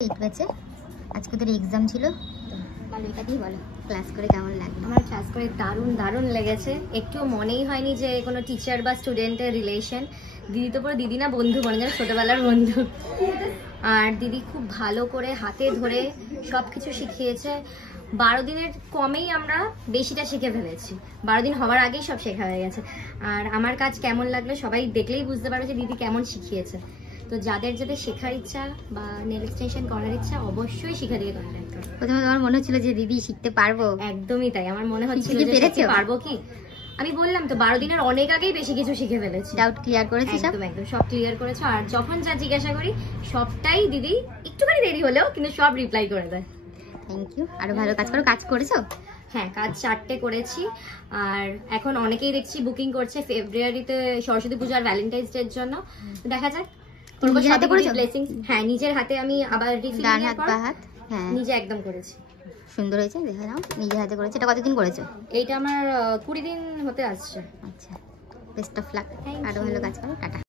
8 ব্যাচে আজকে তোর এক্সাম ছিল তো এটা দিয়ে বলো ক্লাস করে কেমন লাগলো? আমার ক্লাস করে দারুণ লেগেছে। একটু মনেই হয়নি যে কোনো টিচার বা স্টুডেন্টের রিলেশন। দিদি তো পুরো দিদি না, বন্ধু মনে যায়, ছোটবেলার বন্ধু। আর দিদি খুব ভালো করে হাতে ধরে সব কিছু শিখিয়েছে। 12 দিনের কমেই আমরা বেশিটা শিখে ফেলেছি। 12 দিন হওয়ার আগেই সব শেখা হয়ে গেছে। আর আমার কাজ কেমন লাগলো সবাই দেখলেই বুঝতে পারবে যে দিদি কেমন শিখিয়েছে। তো যাদের শেখার ইচ্ছা বা নেল এক্সটেনশন করার ইচ্ছা অবশ্যই শিখা দিয়ে কন্ট্যাক্ট করো। প্রথমে তোমার মনে হচ্ছিল যে দিদি শিখতে পারবো? একদমই তাই, আমার মনে হচ্ছিল যে শিখতে পারবো কি। আমি বললাম তো 12 দিনের অনেক আগেই বেশি কিছু শিখে ফেলেছি। ডাউট ক্লিয়ার করেছি? একদম সব ক্লিয়ার করেছো। আর যখন যা জিজ্ঞাসা করি সবটাই দিদি একটুখানি দেরি হলেও কিন্তু সব রিপ্লাই করে দেয়। Thank you. আরো ভালো কাজ করো। কাজ করেছো? হ্যাঁ, কাজ 4টে করেছি। আর এখন অনেকেই দেখছি বুকিং করছে ফেব্রুয়ারিতে সরস্বতী পূজা আর ভ্যালেন্টাইন্স ডে এর জন্য। দেখা যাক। নিজের হাতে করেছো? হ্যাঁ, নিজের হাতে আমি আবার ডান হাত বা হাত? হ্যাঁ, নিজে একদম করেছি। সুন্দর হয়েছে, দেখে নাও। নিজের হাতে করেছো। এটা কতদিন করেছো? এইটা আমার 20 দিন হতে আসছে। আচ্ছা, বেস্ট অফ লাক। আরো ভালো কাজ করো। টাটা।